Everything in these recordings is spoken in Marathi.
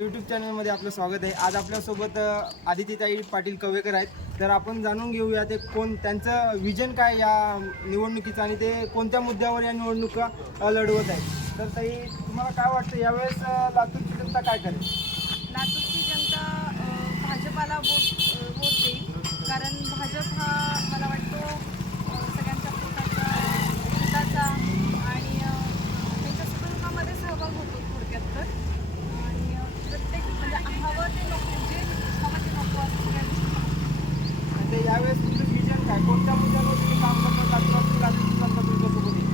यूट्यूब चॅनलमध्ये आपलं स्वागत आहे। आज आपल्यासोबत आदितीताई पाटील कवेकर आहेत। तर आपण जाणून घेऊया ते कोण त्यांचं विजन काय या निवडणुकीचं आणि ते कोणत्या मुद्द्यावर या निवडणुका लढवत आहेत। तर ताई, तुम्हाला काय वाटतं यावेळेस लातूरची जनता काय करेल? लातूरची जनता भाजपाला वोट देईल, कारण भाजप हा मला वाटतो सगळ्यांच्या हिताचा आणि त्यांच्या सुखदुःखामध्ये सहभाग होतो थोडक्यात तर। आणि प्रत्येक म्हणजे हवं ते नको, जे हवं ते नको असं सगळ्या गोष्टी। आणि यावेळेस तुमचं विजन काय, कोणत्या मुद्द्यावर तुम्ही काम करता लातूरची जनता तुमच्यासोबत येईल?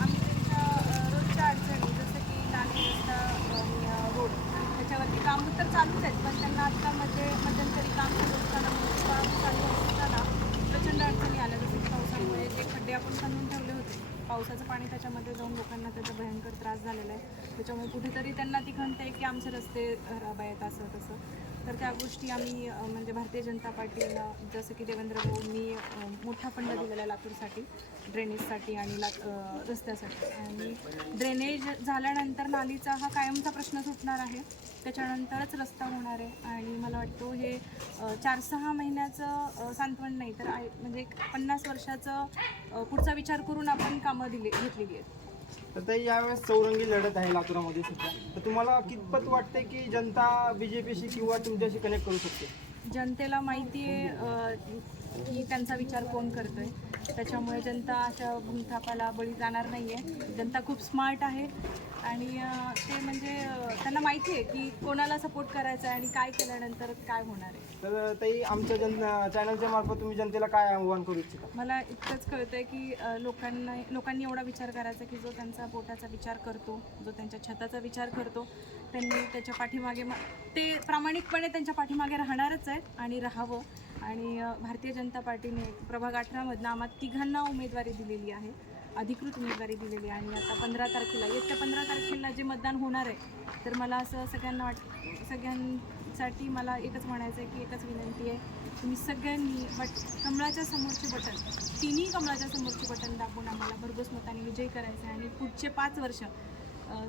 आम्ही त्यांच्या रोजच्या अडचणी जसं की नाली रस्ता आणि रोड त्याच्यावरती कामं तर चालूच आहेत, पण त्यांना आता मध्यंतरी काम चालू असताना प्रचंड अडचणी आल्या, जसं की पावसामुळे जे खड्डे आपण खणून ठेवले होते, पावसाचं पाणी त्याच्यामध्ये जाऊन लोकांना त्याचा भयंकर त्रास झालेला आहे। त्याच्यामुळे कुठेतरी त्यांना ती खंत आहे की आमचे रस्ते खराब आहेत असं तसं। तर त्या गोष्टी आम्ही म्हणजे भारतीय जनता पार्टीला, जसं की देवेंद्र भाऊंनी मोठा फंड दिलेला आहे लातूरसाठी, ड्रेनेजसाठी आणि रस्त्यासाठी। आणि ड्रेनेज झाल्यानंतर नालीचा हा कायमचा प्रश्न सुटणार आहे, त्याच्यानंतरच रस्ता होणार आहे। आणि मला वाटतं हे 4-6 महिन्याचं सांत्वन नाही तर म्हणजे एक 50 वर्षाचं पुढचा विचार करून आपण कामं घेतलेली आहेत। तर ताई, यावेळेस चौरंगी लढत आहे लातूरामध्ये सध्या। तर तुम्हाला कितपत वाटते की जनता बीजेपीशी किंवा तुमच्याशी कनेक्ट करू शकते? जनतेला माहिती आहे की त्यांचा विचार कोण करतोय, त्याच्यामुळे जनता अशा भूलथापाला बळी जाणार नाही आहे। जनता खूप स्मार्ट आहे आणि ते म्हणजे त्यांना माहिती आहे की कोणाला सपोर्ट करायचा आहे आणि काय केल्यानंतर काय होणार आहे। तर ताई, आमच्या चॅनलच्या मार्फत तुम्ही जनतेला काय आव्हान करू इच्छिता? मला इतकंच कळतं आहे की लोकांनी एवढा विचार करायचा की जो त्यांचा पोटाचा विचार करतो, जो त्यांच्या छताचा विचार करतो, त्यांनी त्याच्या पाठीमागे ते प्रामाणिकपणे त्यांच्या पाठीमागे राहणारच आहेत आणि राहावं। आणि भारतीय जनता पार्टीने प्रभाग 18मधनं आम्हाला तिघांना उमेदवारी दिलेली आहे, अधिकृत उमेदवारी दिलेली आहे। आणि आता 15 तारखेला येत्या 15 तारखेला जे मतदान होणार आहे, तर मला असं सगळ्यांसाठी मला एकच म्हणायचं आहे की एकच विनंती आहे, तुम्ही सगळ्यांनी कमळाच्या समोरचे बटन, तिन्ही कमळाच्या समोरचे बटन दाबून आम्हाला भरघोस मताने विजयी करायचं आहे। आणि पुढचे 5 वर्ष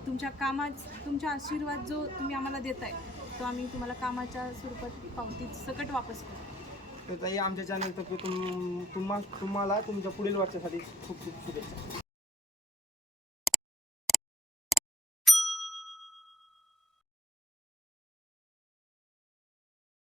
तुमच्या आशीर्वाद जो तुम्ही आम्हाला देताय, तो आम्ही तुम्हाला कामाच्या स्वरूपात पावती सकट वापस करू। तर ताई, आमच्या चॅनलतर्फे तुम्हाला तुमच्या पुढील वाटचालीसाठी खूप खूप शुभेच्छा।